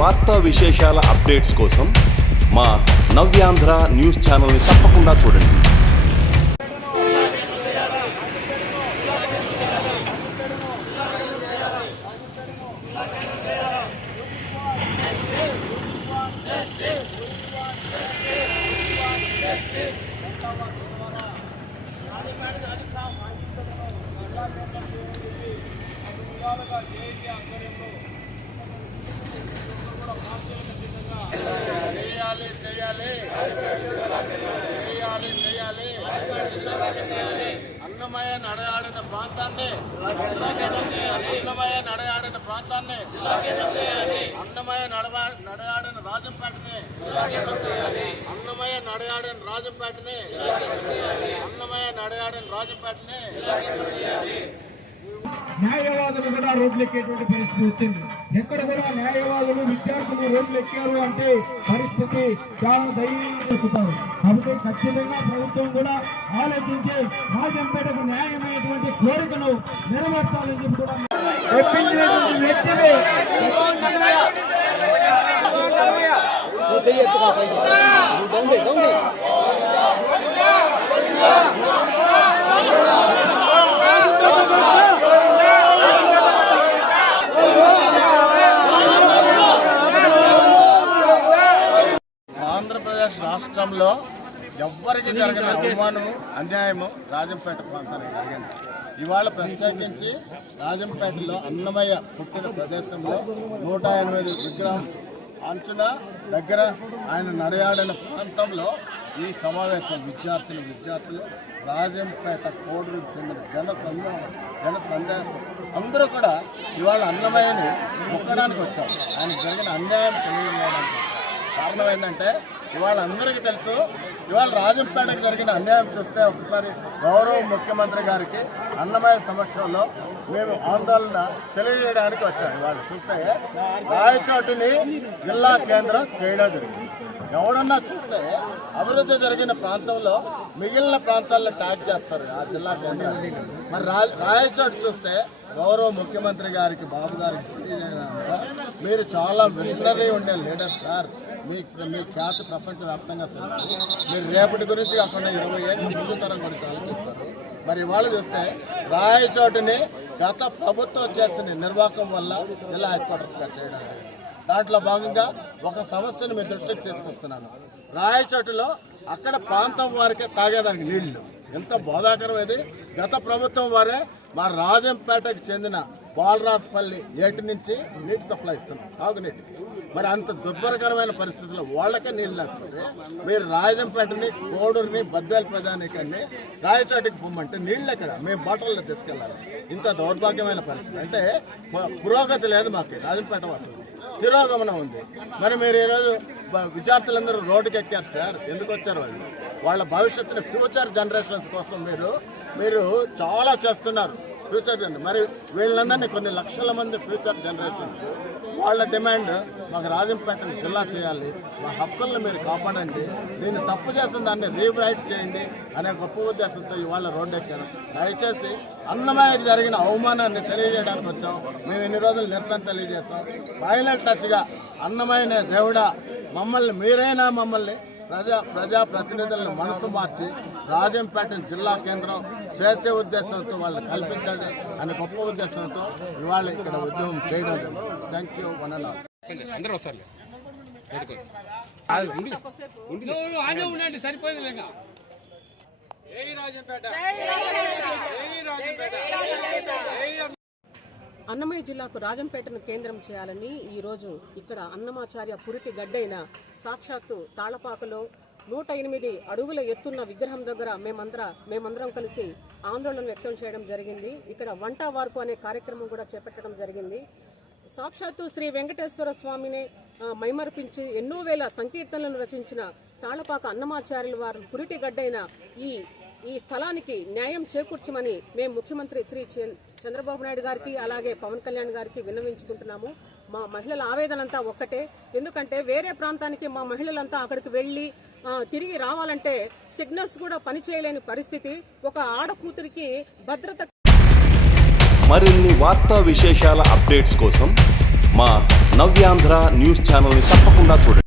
వార్తా విశేషాల అప్డేట్స్ కోసం మా నవ్యాంధ్ర న్యూస్ ఛానల్ని తప్పకుండా చూడండి. అన్నమయ్య నడయాడిన ప్రాంతాన్ని అన్నమయ్య నడయాడిన ప్రాంతాన్ని అన్నమయ్య నడయాడిన రాజంపేటని అన్నమయ్య నడయాడిన రాజంపేటని అన్నమయ్య నడయాడిన రాజంపేటని న్యాయవాదులు కూడా రోడ్లు ఎక్కేటువంటి పరిస్థితి వచ్చింది. ఎక్కడ కూడా న్యాయవాదులు విద్యార్థులు రోడ్లు ఎక్కారు అంటే పరిస్థితి చాలా దయనీయంగా చెప్తారు. కాబట్టి ఖచ్చితంగా ప్రభుత్వం కూడా ఆలోచించి రాజంపేటకు న్యాయమైనటువంటి కోరికను నెరవేర్చాలని చెప్పి కూడా ఆంధ్రప్రదేశ్ రాష్ట్రంలో ఎవ్వరికి జరిగిన అవమానము అన్యాయము రాజంపేట ప్రాంతానికి జరిగింది. ఇవాళ ప్రత్యేకించి రాజంపేటలో అన్నమయ్య పుట్టిన ప్రదేశంలో 108 విగ్రహం అంచున దగ్గర ఆయన నడయాడిన ప్రాంతంలో ఈ సమావేశం విద్యార్థులు రాజంపేట కోడూరుకు చెందిన జన సందేశం అందరూ కూడా ఇవాళ అన్నమయ్యని మొక్కడానికి వచ్చారు. ఆయనకు జరిగిన అన్యాయం తెలియజేయడానికి కారణం ఏంటంటే ఇవాళ అందరికీ తెలుసు, ఇవాళ రాజంపేటకు జరిగిన అన్యాయం చూస్తే ఒకసారి గౌరవ ముఖ్యమంత్రి గారికి అన్నమయ్య సమక్షంలో మేము ఆందోళన తెలియజేయడానికి వచ్చాం. ఇవాళ చూస్తే రాయచోటిని జిల్లా కేంద్రం చేయడం జరిగింది. ఎవరన్నా చూస్తే అభివృద్ధి జరిగిన ప్రాంతంలో మిగిలిన ప్రాంతాల్లో ట్యాగ్ చేస్తారు ఆ జిల్లా కేంద్రాన్ని. మరి రాయచోటి చూస్తే గౌరవ ముఖ్యమంత్రి గారికి బాబు గారికి మీరు చాలా విజనరీ ఉండే లీడర్ సార్, మీ ఖ్యాతి ప్రపంచవ్యాప్తంగా తెలుసు. మీరు రేపటి గురించి కాకుండా 20 ఏళ్ళ ముందు తరం గురించి ఆలోచిస్తారు. మరి ఇవాళ చూస్తే రాయచోటిని గత ప్రభుత్వం చేసిన నిర్వాహకం వల్ల జిల్లా హెడ్ క్వార్టర్స్గా చేయడం జరిగింది. దాంట్లో భాగంగా ఒక సమస్యను మీ దృష్టికి తీసుకొస్తున్నాను. రాయచోటిలో అక్కడ ప్రాంతం వారికే తాగేదానికి నీళ్లు ఎంత బాధాకరం. ఇది గత ప్రభుత్వం వారే మా రాజంపేటకు చెందిన బాలరాజపల్లి ఏటి నుంచి నీటి సప్లై ఇస్తున్నాం తాగునీటి. మరి అంత దుర్భరకరమైన పరిస్థితుల్లో వాళ్ళకే నీళ్ళు లేకపోతే మీరు రాజంపేటని కోడూరుని బద్వేలు ప్రజానికాన్ని రాయచోటికి పొమ్మంటే నీళ్ళు ఎక్కడ మేము బాటల్లో తీసుకెళ్ళాలి. ఇంత దౌర్భాగ్యమైన పరిస్థితి అంటే పురోగతి లేదు మాకు. రాజంపేట వాసులు తిరోగమనం ఉంది. మరి మీరు ఈరోజు విద్యార్థులందరూ రోడ్డుకి ఎక్కారు సార్, ఎందుకు వచ్చారు? వాళ్ళ భవిష్యత్తుని ఫ్యూచర్ జనరేషన్స్ కోసం మీరు చాలా చేస్తున్నారు. ఫ్యూచర్ మరి వీళ్ళందరినీ కొన్ని లక్షల మంది ఫ్యూచర్ జనరేషన్స్ వాళ్ళ డిమాండ్ మాకు రాజంపేటను జిల్లా చేయాలి, మా హక్కులను మీరు కాపాడండి, నేను తప్పు చేసిన దాన్ని రీరైట్ చేయండి అనే గొప్ప ఉద్దేశంతో ఇవాళ రోడ్డు ఎక్కాను. దయచేసి అన్నమయ్యకి జరిగిన అవమానాన్ని తెలియజేయడానికి వచ్చాం. మేము ఎన్ని రోజులు నిరసన తెలియజేస్తాం. ఫైనల్ టచ్గా అన్నమయ్యనే దేవుడా మమ్మల్ని మీరైనా మమ్మల్ని ప్రజాప్రతినిధులను మనసు మార్చి రాజంపేటను జిల్లా కేంద్రం చేసే ఉద్దేశంతో వాళ్ళు కల్పించండి అనే గొప్ప ఉద్దేశంతో ఇవాళ ఇక్కడ ఉద్యమం చేయడం జరిగింది. Thank you. అన్నమయ్య జిల్లాకు రాజంపేటను కేంద్రం చేయాలని ఈరోజు ఇక్కడ అన్నమాచార్య పురిటి గడ్డైన సాక్షాత్తు తాళపాకలో 108 అడుగుల ఎత్తున్న విగ్రహం దగ్గర మేమందరం కలిసి ఆందోళన వ్యక్తం చేయడం జరిగింది. ఇక్కడ వంట వార్పు అనే కార్యక్రమం కూడా చేపట్టడం జరిగింది. సాక్షాత్తు శ్రీ వెంకటేశ్వర స్వామిని మైమర్పించి ఎన్నో వేల సంకీర్తనలను రచించిన తాళపాక అన్నమాచార్యుల వారు పురిటి గడ్డైన ఈ స్థలానికి న్యాయం చేకూర్చమని మేము ముఖ్యమంత్రి శ్రీ చంద్రబాబు నాయుడు గారికి అలాగే పవన్ కళ్యాణ్ గారికి విన్నవించుకుంటున్నాము. మా మహిళల ఆవేదన అంతా ఒక్కటే. ఎందుకంటే వేరే ప్రాంతానికి మా మహిళలంతా అక్కడికి వెళ్ళి తిరిగి రావాలంటే సిగ్నల్స్ కూడా పనిచేయలేని పరిస్థితి. ఒక ఆడకూతురికి భద్రత. మరిన్ని వార్తా విశేషాల అప్డేట్స్ కోసం మా నవ్య నవ్యాంధ్ర న్యూస్ ఛానల్ని తప్పకుండా చూడండి.